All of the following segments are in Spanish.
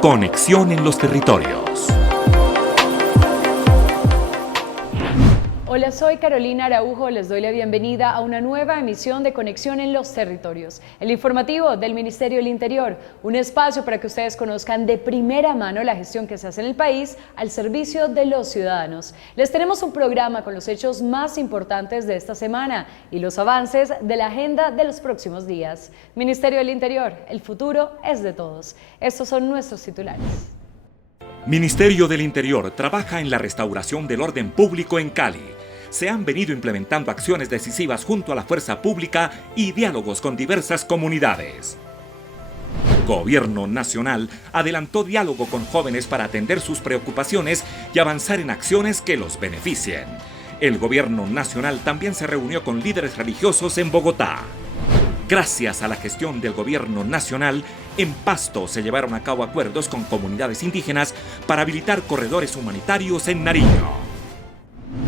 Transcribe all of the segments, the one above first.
Conexión en los territorios. Hola, soy Carolina Araujo, les doy la bienvenida a una nueva emisión de Conexión en los Territorios, el informativo del Ministerio del Interior, un espacio para que ustedes conozcan de primera mano la gestión que se hace en el país al servicio de los ciudadanos. Les tenemos un programa con los hechos más importantes de esta semana y los avances de la agenda de los próximos días. Ministerio del Interior, el futuro es de todos. Estos son nuestros titulares. Ministerio del Interior trabaja en la restauración del orden público en Cali. Se han venido implementando acciones decisivas junto a la fuerza pública y diálogos con diversas comunidades. Gobierno Nacional adelantó diálogo con jóvenes para atender sus preocupaciones y avanzar en acciones que los beneficien. El Gobierno Nacional también se reunió con líderes religiosos en Bogotá. Gracias a la gestión del Gobierno Nacional, en Pasto se llevaron a cabo acuerdos con comunidades indígenas para habilitar corredores humanitarios en Nariño.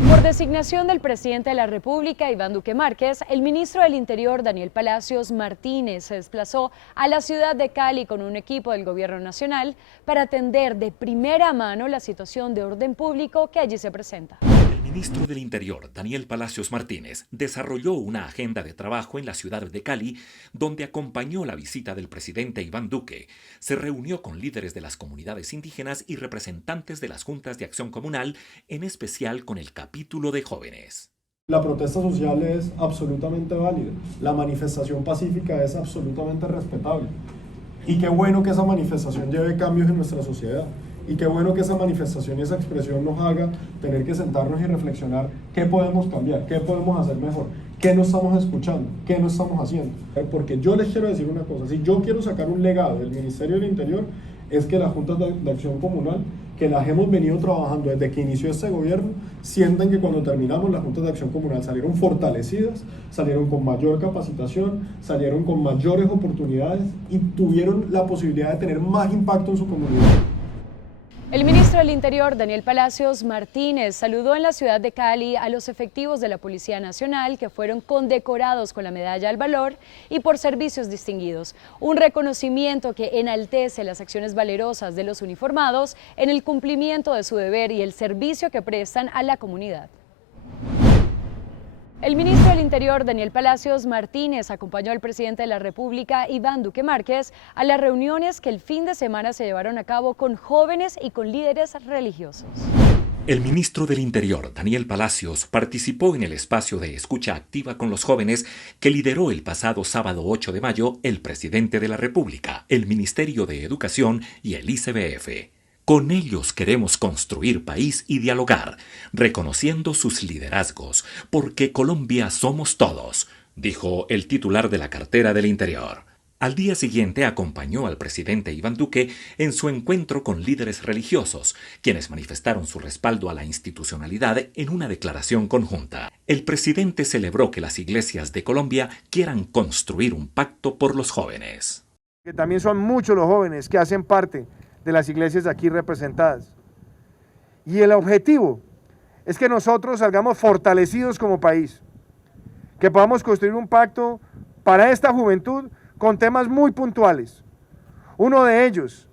Por designación del presidente de la República, Iván Duque Márquez, el ministro del Interior, Daniel Palacios Martínez, se desplazó a la ciudad de Cali con un equipo del Gobierno Nacional para atender de primera mano la situación de orden público que allí se presenta. El ministro del Interior, Daniel Palacios Martínez, desarrolló una agenda de trabajo en la ciudad de Cali, donde acompañó la visita del presidente Iván Duque. Se reunió con líderes de las comunidades indígenas y representantes de las juntas de acción comunal, en especial con el capítulo de jóvenes. La protesta social es absolutamente válida, la manifestación pacífica es absolutamente respetable. Y qué bueno que esa manifestación lleve cambios en nuestra sociedad. Y qué bueno que esa manifestación y esa expresión nos haga tener que sentarnos y reflexionar qué podemos cambiar, qué podemos hacer mejor, qué no estamos escuchando, qué no estamos haciendo. Porque yo les quiero decir una cosa, si yo quiero sacar un legado del Ministerio del Interior, es que las juntas de acción comunal, que las hemos venido trabajando desde que inició este gobierno, sientan que cuando terminamos las juntas de acción comunal salieron fortalecidas, salieron con mayor capacitación, salieron con mayores oportunidades y tuvieron la posibilidad de tener más impacto en su comunidad. El ministro del Interior, Daniel Palacios Martínez, saludó en la ciudad de Cali a los efectivos de la Policía Nacional que fueron condecorados con la Medalla al Valor y por servicios distinguidos. Un reconocimiento que enaltece las acciones valerosas de los uniformados en el cumplimiento de su deber y el servicio que prestan a la comunidad. El ministro del Interior, Daniel Palacios Martínez, acompañó al presidente de la República, Iván Duque Márquez, a las reuniones que el fin de semana se llevaron a cabo con jóvenes y con líderes religiosos. El ministro del Interior, Daniel Palacios, participó en el espacio de escucha activa con los jóvenes que lideró el pasado sábado 8 de mayo el presidente de la República, el Ministerio de Educación y el ICBF. Con ellos queremos construir país y dialogar, reconociendo sus liderazgos, porque Colombia somos todos, dijo el titular de la cartera del Interior. Al día siguiente acompañó al presidente Iván Duque en su encuentro con líderes religiosos, quienes manifestaron su respaldo a la institucionalidad en una declaración conjunta. El presidente celebró que las iglesias de Colombia quieran construir un pacto por los jóvenes. Que también son muchos los jóvenes que hacen parte de las iglesias aquí representadas. Y el objetivo es que nosotros salgamos fortalecidos como país, que podamos construir un pacto para esta juventud con temas muy puntuales. Uno de ellos,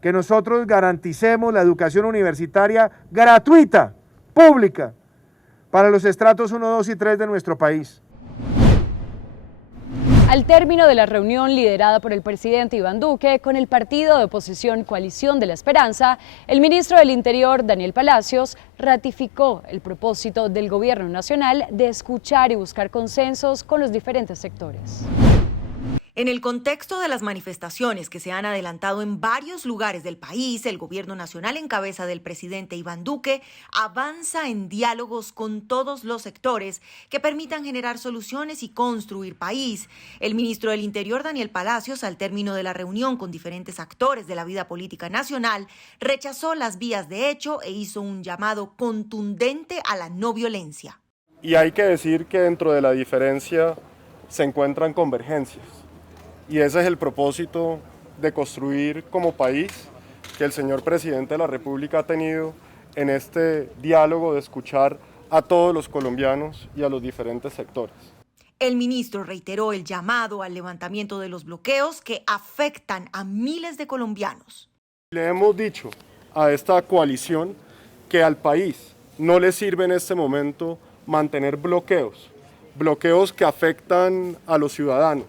que nosotros garanticemos la educación universitaria gratuita, pública, para los estratos 1, 2 y 3 de nuestro país. Al término de la reunión liderada por el presidente Iván Duque con el partido de oposición Coalición de la Esperanza, el ministro del Interior, Daniel Palacios, ratificó el propósito del Gobierno Nacional de escuchar y buscar consensos con los diferentes sectores. En el contexto de las manifestaciones que se han adelantado en varios lugares del país, el Gobierno Nacional en cabeza del presidente Iván Duque avanza en diálogos con todos los sectores que permitan generar soluciones y construir país. El ministro del Interior, Daniel Palacios, al término de la reunión con diferentes actores de la vida política nacional, rechazó las vías de hecho e hizo un llamado contundente a la no violencia. Y hay que decir que dentro de la diferencia se encuentran convergencias. Y ese es el propósito de construir como país que el señor presidente de la República ha tenido en este diálogo de escuchar a todos los colombianos y a los diferentes sectores. El ministro reiteró el llamado al levantamiento de los bloqueos que afectan a miles de colombianos. Le hemos dicho a esta coalición que al país no le sirve en este momento mantener bloqueos que afectan a los ciudadanos,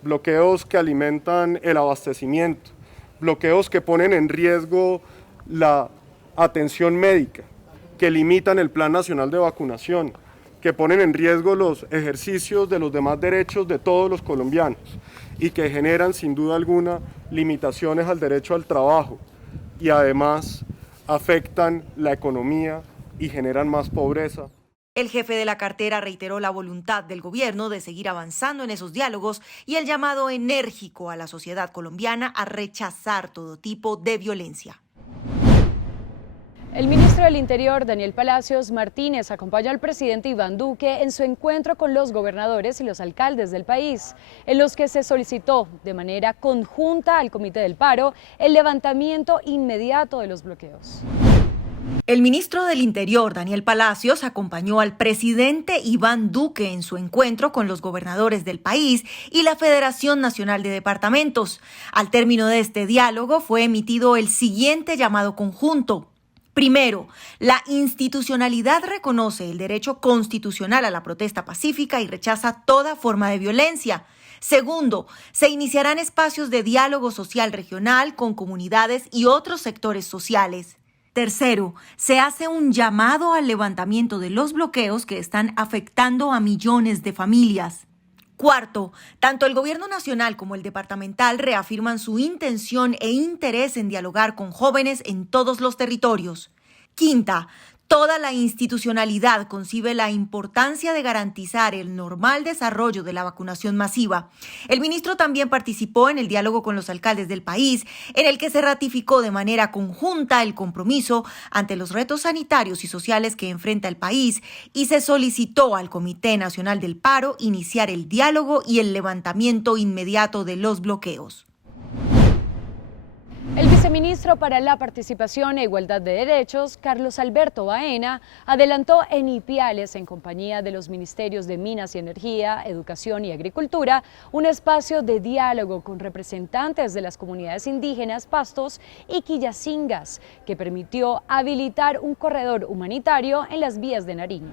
bloqueos que alimentan el abastecimiento, bloqueos que ponen en riesgo la atención médica, que limitan el Plan Nacional de Vacunación, que ponen en riesgo los ejercicios de los demás derechos de todos los colombianos y que generan sin duda alguna limitaciones al derecho al trabajo y además afectan la economía y generan más pobreza. El jefe de la cartera reiteró la voluntad del gobierno de seguir avanzando en esos diálogos y el llamado enérgico a la sociedad colombiana a rechazar todo tipo de violencia. El ministro del Interior, Daniel Palacios Martínez, acompañó al presidente Iván Duque en su encuentro con los gobernadores y los alcaldes del país, en los que se solicitó de manera conjunta al Comité del Paro el levantamiento inmediato de los bloqueos. El ministro del Interior, Daniel Palacios, acompañó al presidente Iván Duque en su encuentro con los gobernadores del país y la Federación Nacional de Departamentos. Al término de este diálogo fue emitido el siguiente llamado conjunto. Primero, la institucionalidad reconoce el derecho constitucional a la protesta pacífica y rechaza toda forma de violencia. Segundo, se iniciarán espacios de diálogo social regional con comunidades y otros sectores sociales. Tercero, se hace un llamado al levantamiento de los bloqueos que están afectando a millones de familias. Cuarto, tanto el gobierno nacional como el departamental reafirman su intención e interés en dialogar con jóvenes en todos los territorios. Quinta, toda la institucionalidad concibe la importancia de garantizar el normal desarrollo de la vacunación masiva. El ministro también participó en el diálogo con los alcaldes del país, en el que se ratificó de manera conjunta el compromiso ante los retos sanitarios y sociales que enfrenta el país y se solicitó al Comité Nacional del Paro iniciar el diálogo y el levantamiento inmediato de los bloqueos. El viceministro para la Participación e Igualdad de Derechos, Carlos Alberto Baena, adelantó en Ipiales, en compañía de los ministerios de Minas y Energía, Educación y Agricultura, un espacio de diálogo con representantes de las comunidades indígenas Pastos y Quillacingas, que permitió habilitar un corredor humanitario en las vías de Nariño.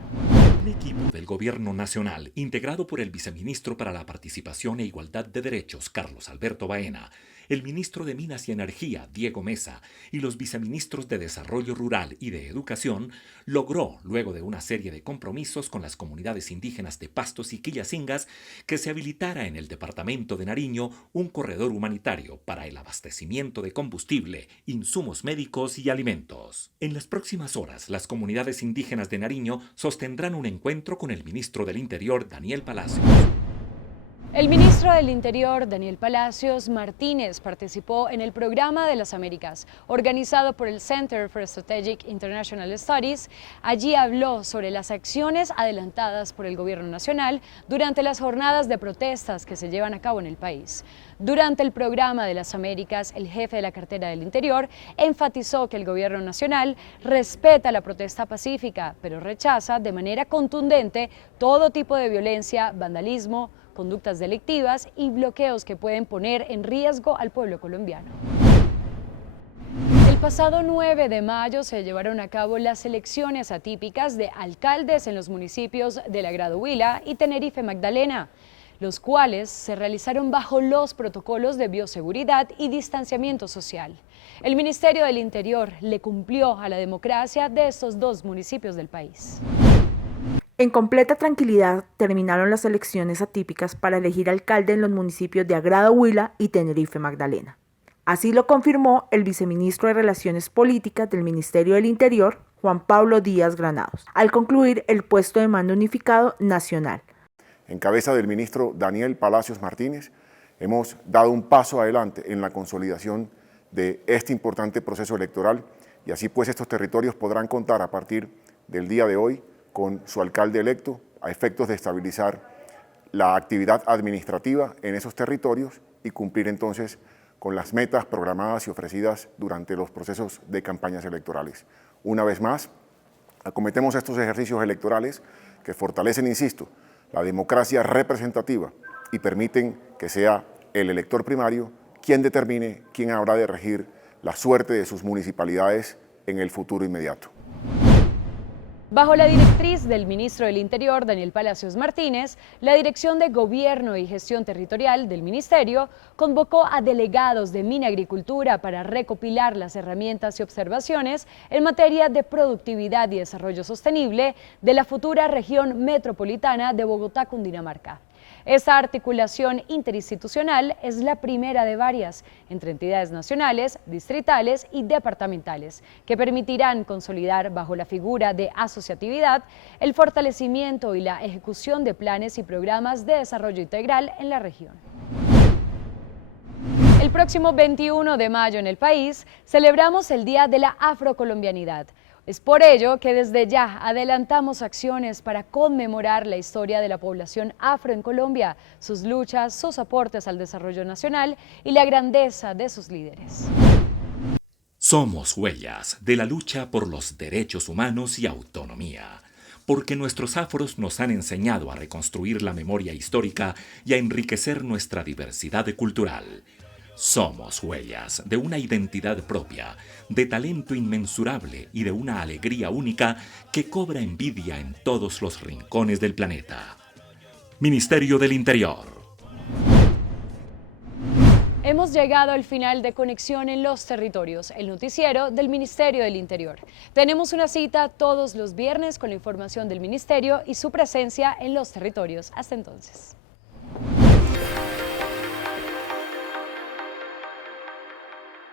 Un equipo del Gobierno Nacional, integrado por el viceministro para la Participación e Igualdad de Derechos, Carlos Alberto Baena, el ministro de Minas y Energía, Diego Mesa, y los viceministros de Desarrollo Rural y de Educación, logró, luego de una serie de compromisos con las comunidades indígenas de Pastos y Quillacingas, que se habilitara en el departamento de Nariño un corredor humanitario para el abastecimiento de combustible, insumos médicos y alimentos. En las próximas horas, las comunidades indígenas de Nariño sostendrán un encuentro con el ministro del Interior, Daniel Palacios. El ministro del Interior, Daniel Palacios Martínez, participó en el Programa de las Américas, organizado por el Center for Strategic International Studies. Allí habló sobre las acciones adelantadas por el Gobierno Nacional durante las jornadas de protestas que se llevan a cabo en el país. Durante el Programa de las Américas, el jefe de la cartera del Interior enfatizó que el Gobierno Nacional respeta la protesta pacífica, pero rechaza de manera contundente todo tipo de violencia, vandalismo, conductas delictivas y bloqueos que pueden poner en riesgo al pueblo colombiano. El pasado 9 de mayo se llevaron a cabo las elecciones atípicas de alcaldes en los municipios de La Grado Huila y Tenerife Magdalena, los cuales se realizaron bajo los protocolos de bioseguridad y distanciamiento social. El Ministerio del Interior le cumplió a la democracia de estos dos municipios del país. En completa tranquilidad terminaron las elecciones atípicas para elegir alcalde en los municipios de Agrado Huila y Tenerife Magdalena. Así lo confirmó el viceministro de Relaciones Políticas del Ministerio del Interior, Juan Pablo Díaz Granados, al concluir el puesto de mando unificado nacional. En cabeza del ministro Daniel Palacios Martínez, hemos dado un paso adelante en la consolidación de este importante proceso electoral y así pues estos territorios podrán contar a partir del día de hoy con su alcalde electo a efectos de estabilizar la actividad administrativa en esos territorios y cumplir entonces con las metas programadas y ofrecidas durante los procesos de campañas electorales. Una vez más, acometemos estos ejercicios electorales que fortalecen, insisto, la democracia representativa y permiten que sea el elector primario quien determine quién habrá de regir la suerte de sus municipalidades en el futuro inmediato. Bajo la directriz del ministro del Interior, Daniel Palacios Martínez, la Dirección de Gobierno y Gestión Territorial del Ministerio convocó a delegados de Minagricultura para recopilar las herramientas y observaciones en materia de productividad y desarrollo sostenible de la futura región metropolitana de Bogotá-Cundinamarca. Esta articulación interinstitucional es la primera de varias entre entidades nacionales, distritales y departamentales que permitirán consolidar bajo la figura de asociatividad el fortalecimiento y la ejecución de planes y programas de desarrollo integral en la región. El próximo 21 de mayo en el país celebramos el Día de la Afrocolombianidad. Es por ello que desde ya adelantamos acciones para conmemorar la historia de la población afro en Colombia, sus luchas, sus aportes al desarrollo nacional y la grandeza de sus líderes. Somos huellas de la lucha por los derechos humanos y autonomía, porque nuestros afros nos han enseñado a reconstruir la memoria histórica y a enriquecer nuestra diversidad cultural. Somos huellas de una identidad propia, de talento inmensurable y de una alegría única que cobra envidia en todos los rincones del planeta. Ministerio del Interior. Hemos llegado al final de Conexión en los Territorios, el noticiero del Ministerio del Interior. Tenemos una cita todos los viernes con la información del Ministerio y su presencia en los territorios. Hasta entonces.